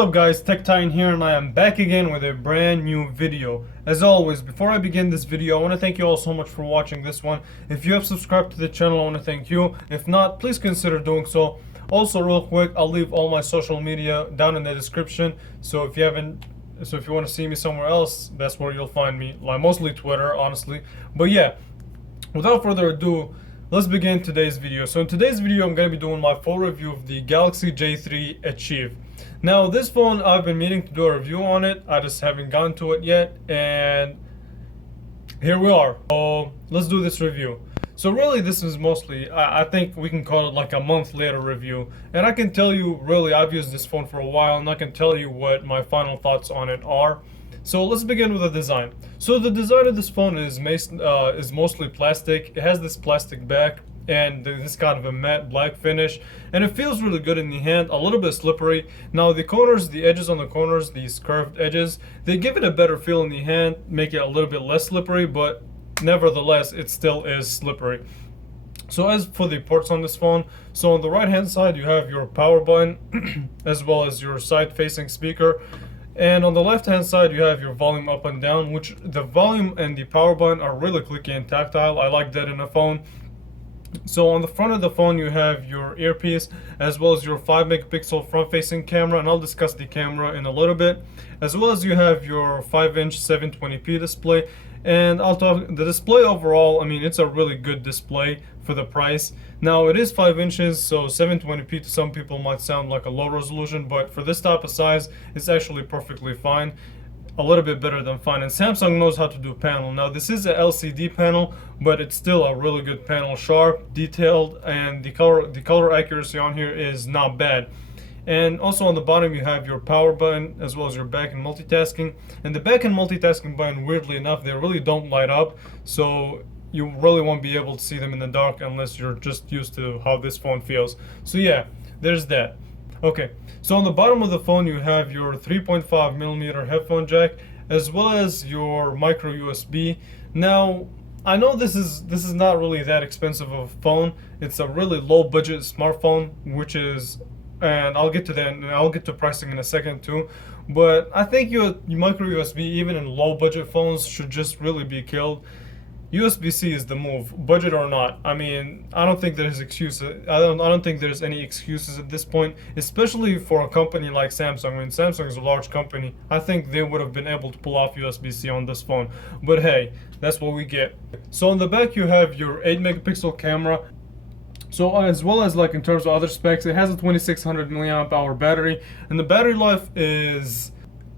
up guys, Tech Titan here, and I am back again with a brand new video. As always, before I begin this video, I want to thank you all so much for watching this one. If you have subscribed to the channel, I want to thank you. If not, please consider doing so. Also, real quick, I'll leave all my social media down in the description. So if you want to see me somewhere else, that's where you'll find me. Like mostly Twitter, honestly. But yeah, without further ado, let's begin today's video. So in today's video, I'm going to be doing my full review of the Galaxy J3 Achieve. Now this phone, I've been meaning to do a review on it, I just haven't gotten to it yet, and here we are. So let's do this review. So really this is mostly, I think we can call it like a month later review, and I can tell you, really, I've used this phone for a while, and I can tell you what my final thoughts on it are. So let's begin with the design. So the design of this phone is mostly plastic. It has this plastic back and this kind of a matte black finish, and it feels really good in the hand, a little bit slippery. Now the corners, the edges on the corners, these curved edges, they give it a better feel in the hand, make it a little bit less slippery, but nevertheless it still is slippery. So as for the ports on this phone, so on the right hand side you have your power button as well as your side facing speaker. And on the left hand side you have your volume up and down, which the volume and the power button are really clicky and tactile. I like that in a phone. So on the front of the phone you have your earpiece as well as your 5 megapixel front facing camera, and I'll discuss the camera in a little bit, as well as you have your 5-inch 720p display. And I'll talk the display overall. I mean, it's a really good display for the price. Now it is 5 inches, so 720p to some people might sound like a low resolution, but for this type of size it's actually perfectly fine, a little bit better than fine. And Samsung knows how to do panel. Now this is a LCD panel, but it's still a really good panel, sharp, detailed, and the color accuracy on here is not bad. And also on the bottom you have your power button as well as your back and multitasking. And the back and multitasking button, weirdly enough, they really don't light up, so you really won't be able to see them in the dark unless you're just used to how this phone feels. So yeah, there's that. Okay, so on the bottom of the phone you have your 3.5mm headphone jack as well as your micro USB. Now I know this is not really that expensive of a phone. It's a really low budget smartphone, which is, and I'll get to that, and I'll get to pricing in a second too. But I think your micro USB, even in low budget phones, should just really be killed. USB-C is the move, budget or not. I mean, I don't think there's excuses. I don't think there's any excuses at this point, especially for a company like Samsung. I mean, Samsung is a large company. I think they would have been able to pull off USB-C on this phone. But hey, that's what we get. So on the back you have your 8 megapixel camera. So as well as, like, in terms of other specs, it has a 2600 milliamp hour battery, and the battery life is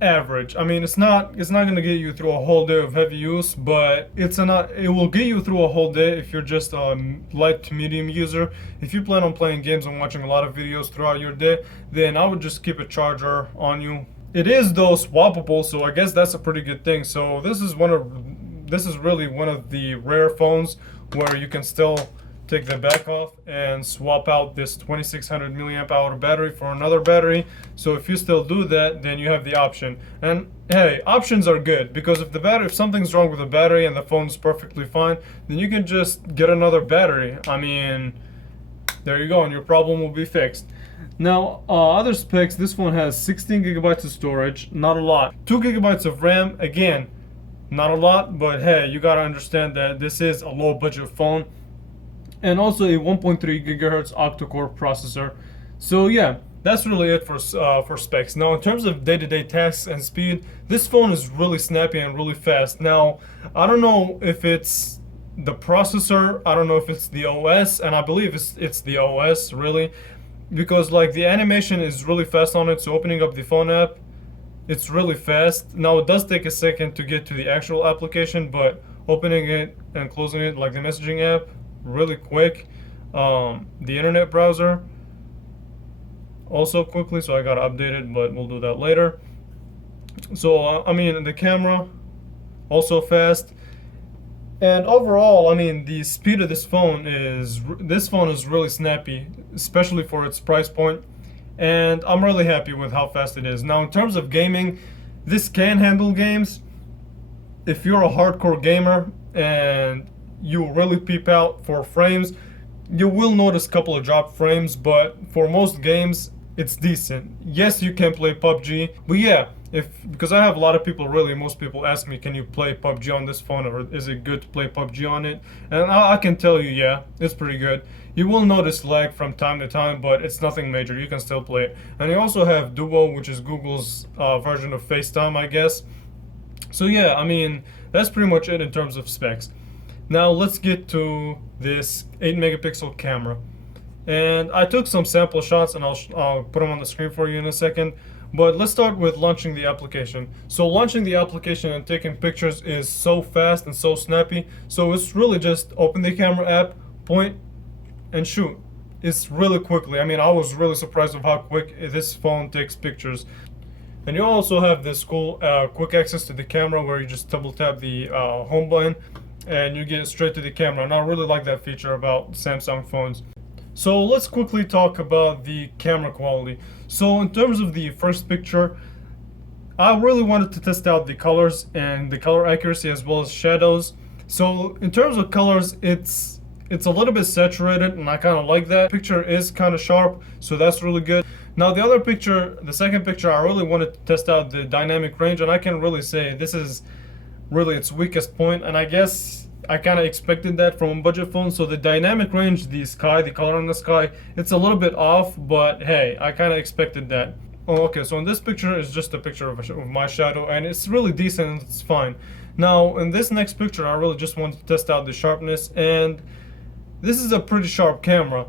average. I mean, it's not going to get you through a whole day of heavy use, but it will get you through a whole day if you're just a light to medium user. If you plan on playing games and watching a lot of videos throughout your day, then I would just keep a charger on you. It is though swappable, so I guess that's a pretty good thing. So this is really one of the rare phones where you can still take the back off and swap out this 2600 milliamp hour battery for another battery. So if you still do that, then you have the option. And hey, options are good, because if something's wrong with the battery and the phone's perfectly fine, then you can just get another battery. I mean, there you go, and your problem will be fixed. Now, other specs, this phone has 16 gigabytes of storage, not a lot. 2 gigabytes of RAM, again, not a lot, but hey, you gotta understand that this is a low budget phone. And also a 1.3 gigahertz octa-core processor. So yeah, that's really it for specs. Now in terms of day-to-day tasks and speed, this phone is really snappy and really fast. Now I don't know if it's the processor, I don't know if it's the OS, and I believe it's the OS really, because like the animation is really fast on it. So opening up the phone app, it's really fast. Now it does take a second to get to the actual application, but opening it and closing it, like the messaging app, really quick. The internet browser also quickly, so I gotta update it, but we'll do that later. So I mean, the camera also fast, and overall, I mean, the speed of this phone is really snappy, especially for its price point, and I'm really happy with how fast it is. Now in terms of gaming, this can handle games. If you're a hardcore gamer and you really peep out for frames, you will notice a couple of drop frames, but for most games it's decent. Yes, you can play PUBG, but yeah, because I have a lot of people, really most people ask me, can you play PUBG on this phone, or is it good to play PUBG on it? And I can tell you, yeah, it's pretty good. You will notice lag from time to time, but it's nothing major. You can still play it. And you also have Duo, which is Google's version of FaceTime, I guess. So yeah, I mean, that's pretty much it in terms of specs. Now let's get to this 8 megapixel camera. And I took some sample shots, and I'll put them on the screen for you in a second. But let's start with launching the application. So launching the application and taking pictures is so fast and so snappy. So it's really just open the camera app, point, and shoot. It's really quickly. I mean, I was really surprised of how quick this phone takes pictures. And you also have this cool quick access to the camera, where you just double tap the home button and you get straight to the camera. And I really like that feature about Samsung phones. So let's quickly talk about the camera quality. So in terms of the first picture, I really wanted to test out the colors and the color accuracy as well as shadows. So in terms of colors, it's a little bit saturated, and I kind of like that. Picture is kind of sharp, so that's really good. Now the other picture, the second picture, I really wanted to test out the dynamic range, and I can really say this is really its weakest point, and I guess I kind of expected that from a budget phone. So the dynamic range, the sky, the color in the sky, it's a little bit off, but hey, I kind of expected that. Oh, okay, so in this picture is just a picture of my shadow, and it's really decent and it's fine. Now in this next picture, I really just wanted to test out the sharpness, and this is a pretty sharp camera.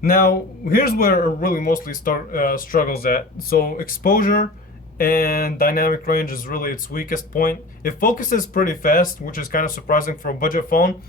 Now here's where it really mostly struggles at. So exposure and dynamic range is really its weakest point. It focuses pretty fast, which is kind of surprising for a budget phone.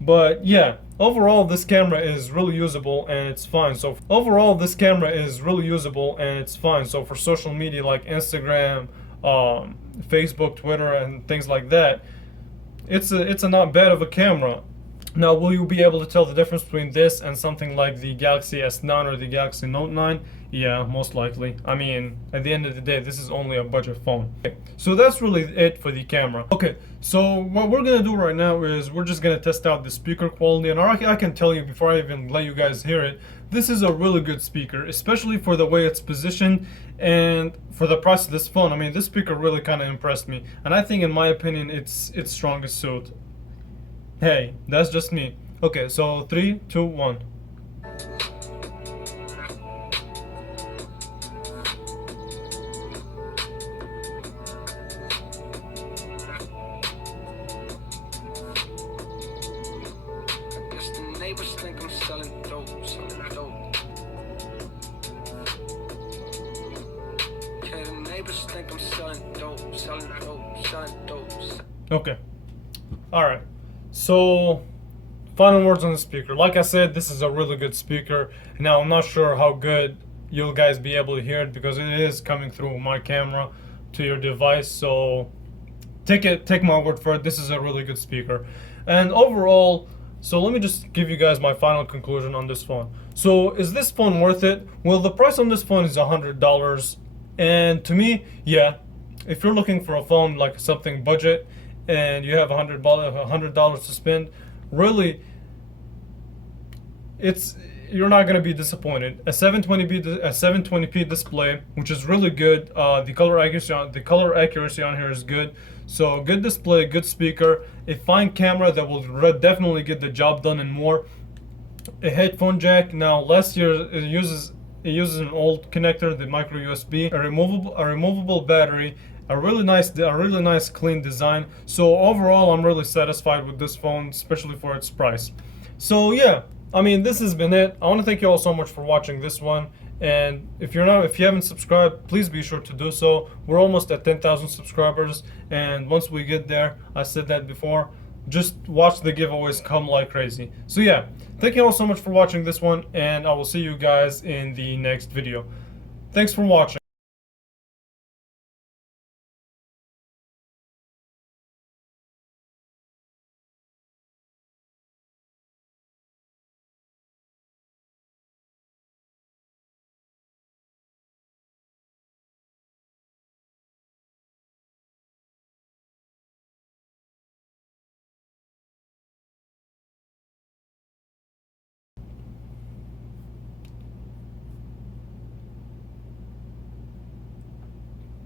But yeah, overall this camera is really usable and it's fine. So for social media like Instagram, Facebook, Twitter, and things like that, it's a not bad of a camera. Now, will you be able to tell the difference between this and something like the Galaxy S9 or the Galaxy Note 9? Yeah, most likely. I mean, at the end of the day, this is only a budget phone. Okay, so that's really it for the camera. Okay, so what we're gonna do right now is we're just gonna test out the speaker quality, and I can tell you before I even let you guys hear it, this is a really good speaker, especially for the way it's positioned and for the price of this phone. I mean, this speaker really kind of impressed me, and I think, in my opinion, it's its strongest suit. Hey, that's just me. Okay, so 3, 2, 1. Neighbors think I'm selling dope. Okay, the neighbors think I'm selling dope. Okay. Alright. So, final words on the speaker. Like I said, this is a really good speaker. Now, I'm not sure how good you'll guys be able to hear it, because it is coming through my camera to your device. So, take my word for it. This is a really good speaker. And overall, so let me just give you guys my final conclusion on this phone. So, is this phone worth it? Well, the price on this phone is $100. And to me, yeah, if you're looking for a phone like something budget, and you have $100 to spend, really, you're not gonna be disappointed. A 720p display, which is really good. The color accuracy on here is good. So good display, good speaker, a fine camera that will definitely get the job done and more. A headphone jack. Now last year it uses an old connector, the micro USB, a removable battery. A really nice clean design. So overall, I'm really satisfied with this phone, especially for its price. So yeah, I mean, this has been it. I want to thank you all so much for watching this one. And if you haven't subscribed, please be sure to do so. We're almost at 10,000 subscribers, and once we get there, I said that before, just watch the giveaways come like crazy. So yeah, thank you all so much for watching this one, and I will see you guys in the next video. Thanks for watching.